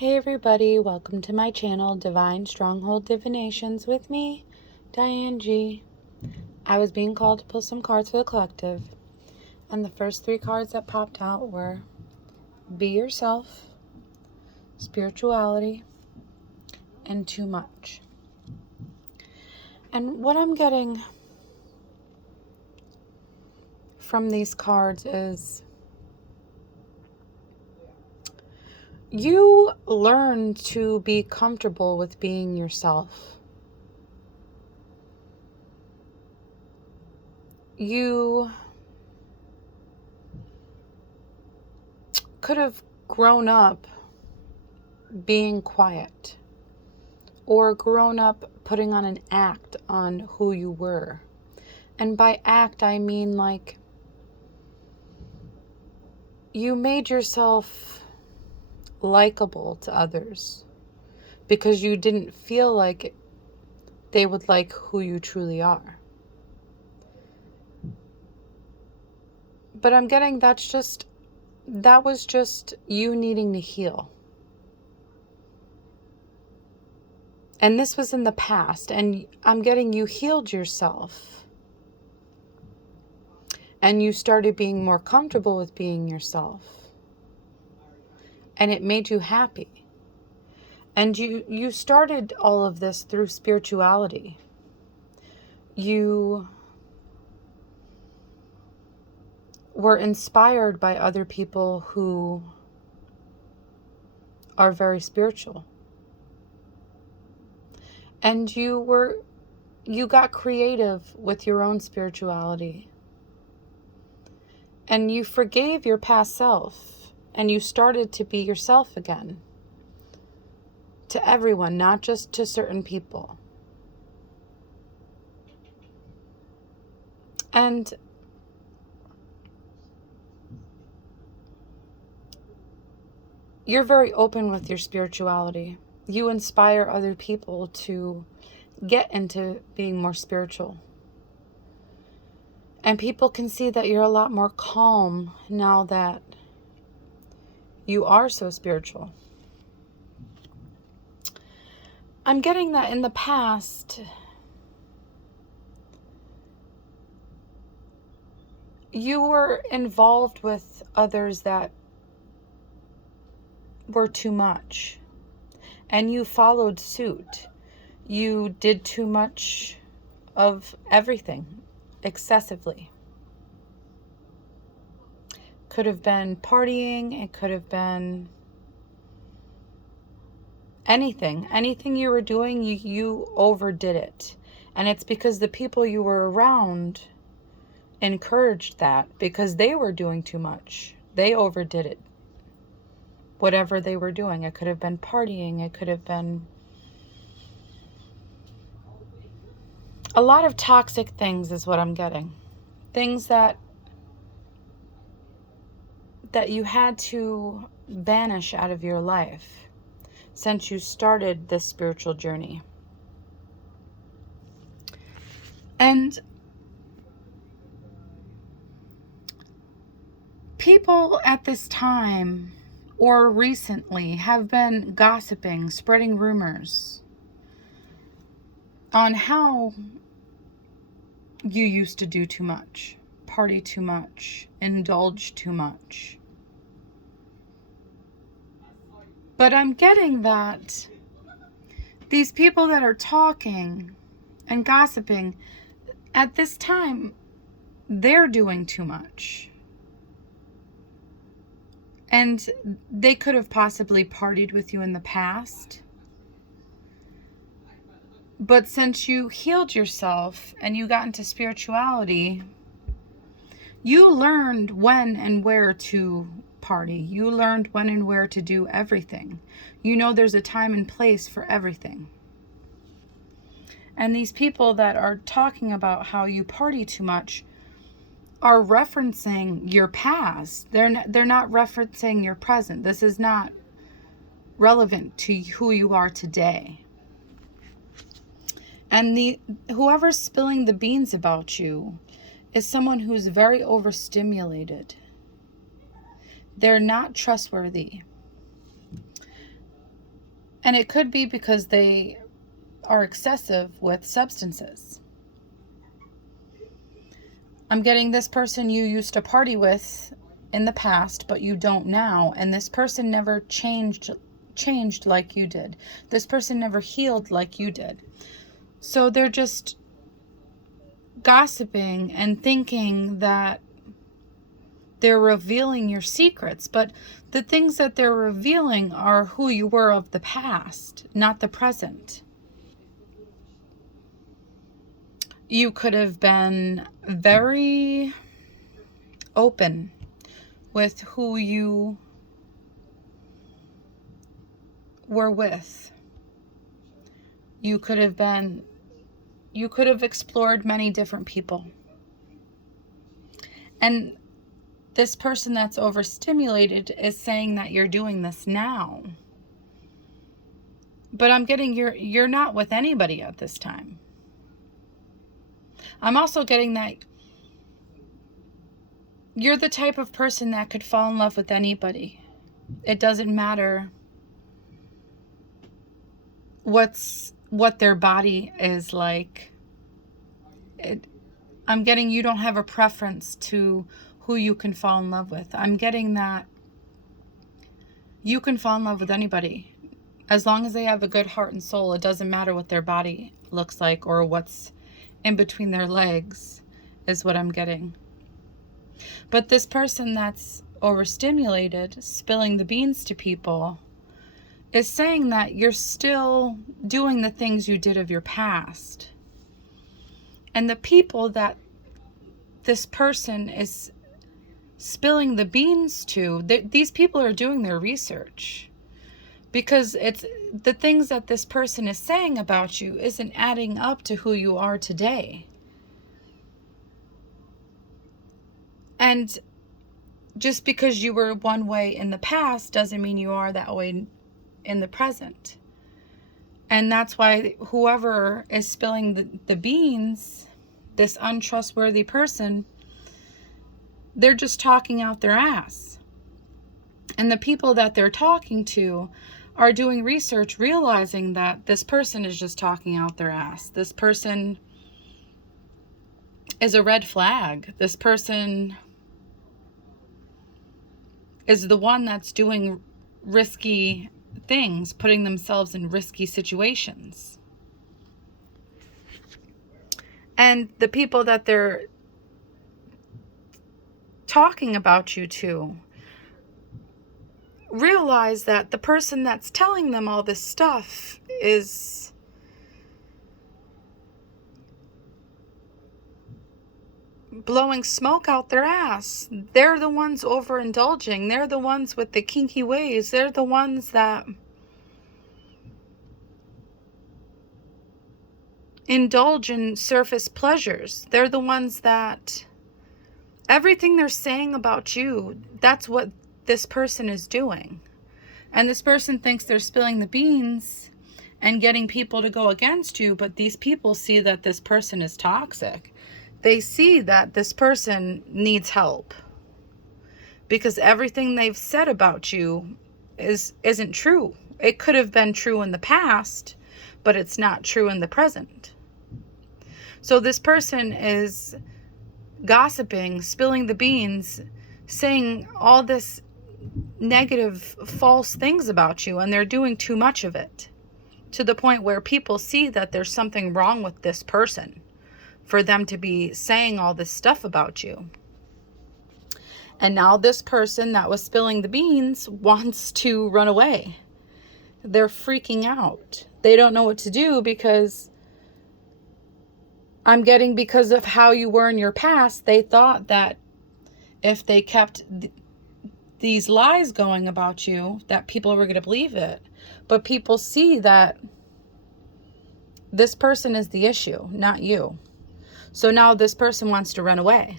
Hey everybody, welcome to my channel, Divine Stronghold Divinations with me, Diane G. I was being called to pull some cards for the collective, and the first three cards that popped out were Be Yourself, Spirituality, and Too Much. And what I'm getting from these cards is you learn to be comfortable with being yourself. You could have grown up being quiet, or grown up putting on an act on who you were. And by act, I mean like you made yourself likable to others because you didn't feel like they would like who you truly are. But I'm getting that was just you needing to heal. And this was in the past, and I'm getting you healed yourself. And you started being more comfortable with being yourself. And it made you happy. And you started all of this through spirituality. You were inspired by other people who are very spiritual. And you got creative with your own spirituality. And you forgave your past self. And you started to be yourself again. To everyone, not just to certain people. And you're very open with your spirituality. You inspire other people to get into being more spiritual. And people can see that you're a lot more calm now that you are so spiritual. I'm getting that in the past, you were involved with others that were too much. And you followed suit. You did too much of everything, excessively. Could have been partying, it could have been anything you were doing, you overdid it. And it's because the people you were around encouraged that, because they were doing too much. They overdid it. Whatever they were doing, it could have been partying, it could have been a lot of toxic things is what I'm getting. Things that you had to banish out of your life since you started this spiritual journey. And people at this time or recently have been gossiping, spreading rumors on how you used to do too much, party too much, indulge too much. But I'm getting that these people that are talking and gossiping, at this time, they're doing too much. And they could have possibly partied with you in the past. But since you healed yourself and you got into spirituality, you learned when and where to party. You learned when and where to do everything. You know there's a time and place for everything. And these people that are talking about how you party too much are referencing your past. They're not referencing your present. This is not relevant to who you are today. And whoever's spilling the beans about you is someone who's very overstimulated. They're not trustworthy. And it could be because they are excessive with substances. I'm getting this person you used to party with in the past, but you don't now. And this person never changed like you did. This person never healed like you did. So they're just gossiping and thinking that they're revealing your secrets, but the things that they're revealing are who you were of the past, not the present. You could have been very open with who you were with. You could have explored many different people. And this person that's overstimulated is saying that you're doing this now. But I'm getting you're not with anybody at this time. I'm also getting that you're the type of person that could fall in love with anybody. It doesn't matter what their body is like. I'm getting you don't have a preference to who you can fall in love with. I'm getting that you can fall in love with anybody. As long as they have a good heart and soul, it doesn't matter what their body looks like or what's in between their legs, is what I'm getting. But this person that's overstimulated, spilling the beans to people, is saying that you're still doing the things you did of your past. And the people that this person is spilling the beans to, these people are doing their research. Because it's the things that this person is saying about you isn't adding up to who you are today. And just because you were one way in the past doesn't mean you are that way in the present. And that's why whoever is spilling the beans, this untrustworthy person, they're just talking out their ass. And the people that they're talking to are doing research, realizing that this person is just talking out their ass. This person is a red flag. This person is the one that's doing risky things, putting themselves in risky situations. And the people that they're talking about you to realize that the person that's telling them all this stuff is blowing smoke out their ass. They're the ones overindulging. They're the ones with the kinky ways. They're the ones that indulge in surface pleasures. They're the ones that everything they're saying about you, that's what this person is doing. And this person thinks they're spilling the beans and getting people to go against you, but these people see that this person is toxic. They see that this person needs help because everything they've said about you isn't true. It could have been true in the past, but it's not true in the present. So this person is gossiping, spilling the beans, saying all this negative, false things about you, and they're doing too much of it to the point where people see that there's something wrong with this person for them to be saying all this stuff about you. And now this person that was spilling the beans wants to run away. They're freaking out. They don't know what to do because I'm getting, because of how you were in your past, they thought that if they kept these lies going about you, that people were going to believe it. But people see that this person is the issue, not you. So now this person wants to run away.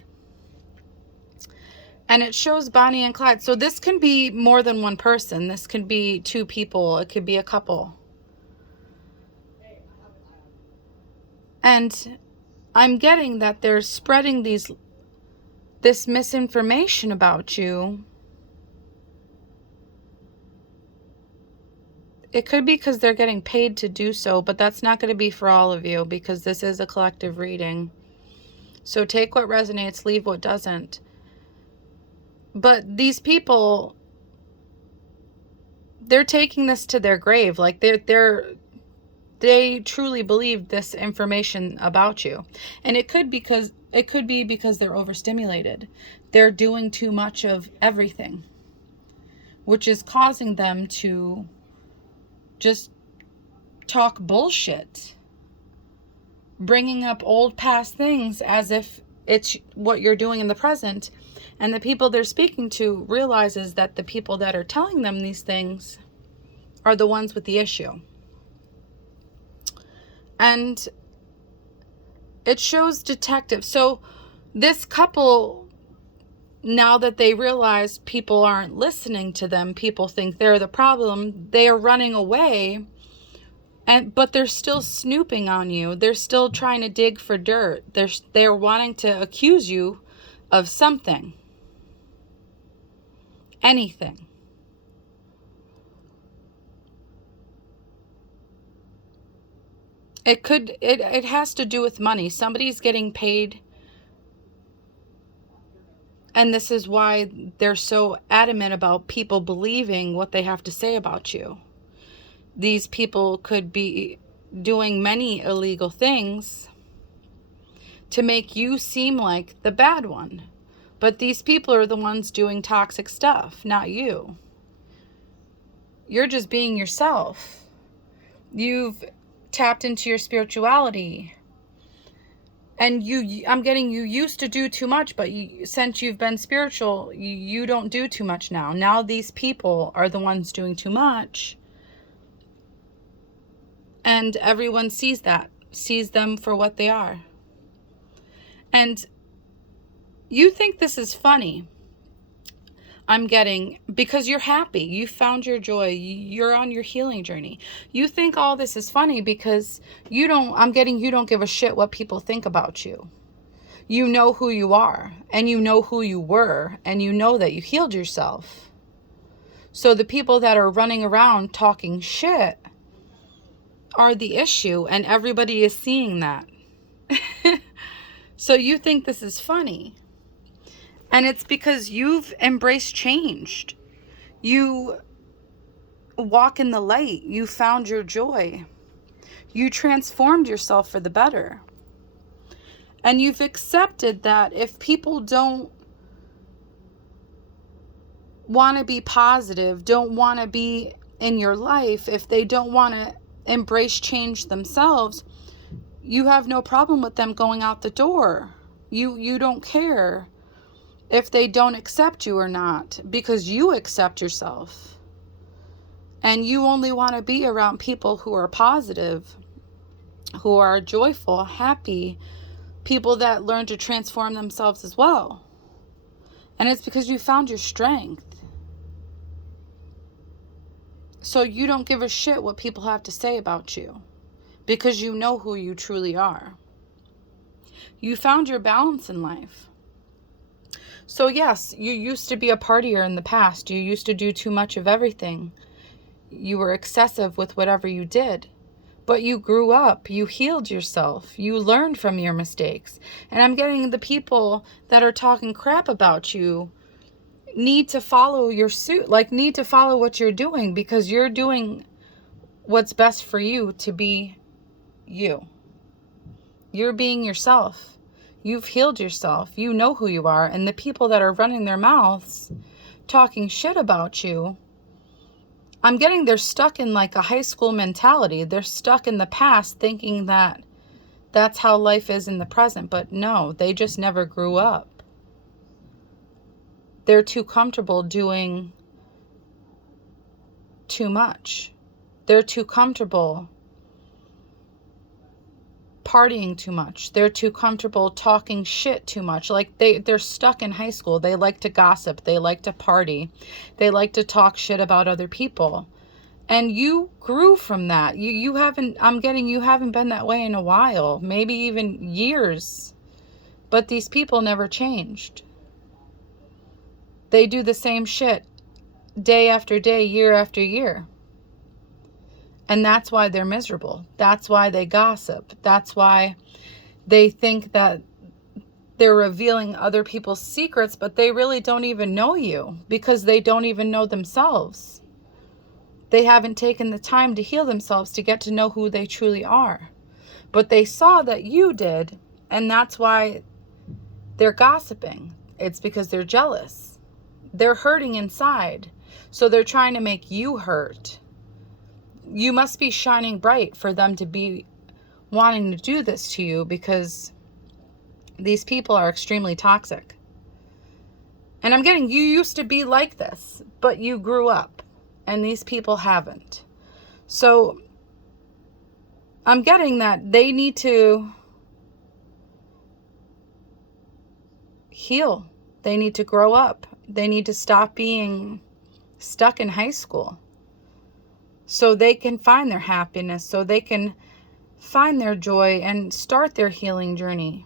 And it shows Bonnie and Clyde. So this can be more than one person. This can be two people. It could be a couple. And I'm getting that they're spreading this misinformation about you It could be because they're getting paid to do so, but that's not going to be for all of you because this is a collective reading. So take what resonates, leave what doesn't. But these people, they're taking this to their grave. Like they truly believe this information about you. And it could be because they're overstimulated. They're doing too much of everything, which is causing them to just talk bullshit, bringing up old past things as if it's what you're doing in the present. And the people they're speaking to realizes that the people that are telling them these things are the ones with the issue. And it shows detective. So this couple, now that they realize people aren't listening to them, people think they're the problem, they are running away, but they're still snooping on you. They're still trying to dig for dirt. They're wanting to accuse you of something. Anything. It has to do with money. Somebody's getting paid, and this is why they're so adamant about people believing what they have to say about you. These people could be doing many illegal things to make you seem like the bad one. But these people are the ones doing toxic stuff, not you. You're just being yourself. You've tapped into your spirituality. And I'm getting you used to do too much, but since you've been spiritual, you don't do too much now. Now these people are the ones doing too much. And everyone sees that, sees them for what they are. And you think this is funny. I'm getting, because you're happy. You found your joy. You're on your healing journey. You think all this is funny because you don't give a shit what people think about you. You know who you are, and you know who you were, and you know that you healed yourself. So the people that are running around talking shit are the issue, and everybody is seeing that. So you think this is funny. And it's because you've embraced change. You walk in the light. You found your joy. You transformed yourself for the better. And you've accepted that if people don't want to be positive, don't want to be in your life, if they don't want to embrace change themselves, you have no problem with them going out the door. You don't care if they don't accept you or not, because you accept yourself. And you only want to be around people who are positive, who are joyful, happy, people that learn to transform themselves as well. And it's because you found your strength. So you don't give a shit what people have to say about you, because you know who you truly are. You found your balance in life. So yes, you used to be a partier in the past. You used to do too much of everything. You were excessive with whatever you did. But you grew up. You healed yourself. You learned from your mistakes. And I'm getting the people that are talking crap about you need to follow your suit. Like, need to follow what you're doing, because you're doing what's best for you to be you. You're being yourself. You've healed yourself. You know who you are. And the people that are running their mouths talking shit about you, I'm getting they're stuck in like a high school mentality. They're stuck in the past thinking that that's how life is in the present. But no, they just never grew up. They're too comfortable doing too much. They're too comfortable partying too much. They're too comfortable talking shit too much. Like they're stuck in high school. They like to gossip. They like to party. They like to talk shit about other people. And you grew from that. You haven't, I'm getting, you haven't been that way in a while, maybe even years. But these people never changed. They do the same shit day after day, year after year. And that's why they're miserable. That's why they gossip. That's why they think that they're revealing other people's secrets, but they really don't even know you because they don't even know themselves. They haven't taken the time to heal themselves to get to know who they truly are. But they saw that you did, and that's why they're gossiping. It's because they're jealous. They're hurting inside. So they're trying to make you hurt. You must be shining bright for them to be wanting to do this to you, because these people are extremely toxic. And I'm getting, you used to be like this, but you grew up, and these people haven't. So I'm getting that they need to heal. They need to grow up. They need to stop being stuck in high school so they can find their happiness, so they can find their joy and start their healing journey.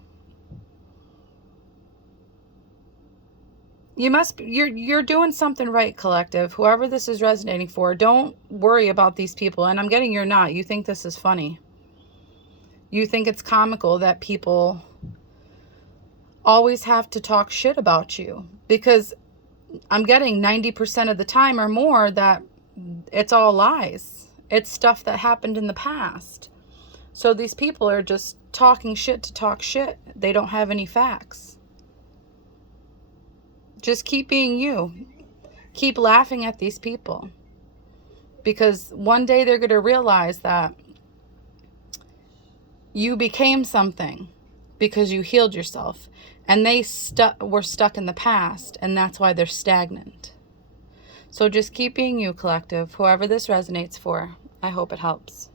You're doing something right, collective. Whoever this is resonating for, don't worry about these people. And I'm getting you're not. You think this is funny. You think it's comical that people always have to talk shit about you, because I'm getting 90% of the time or more that it's all lies. It's stuff that happened in the past. So these people are just talking shit to talk shit. They don't have any facts. Just keep being you. Keep laughing at these people. Because one day they're going to realize that you became something because you healed yourself. And they were stuck in the past, and that's why they're stagnant. So just keep being you, collective. Whoever this resonates for, I hope it helps.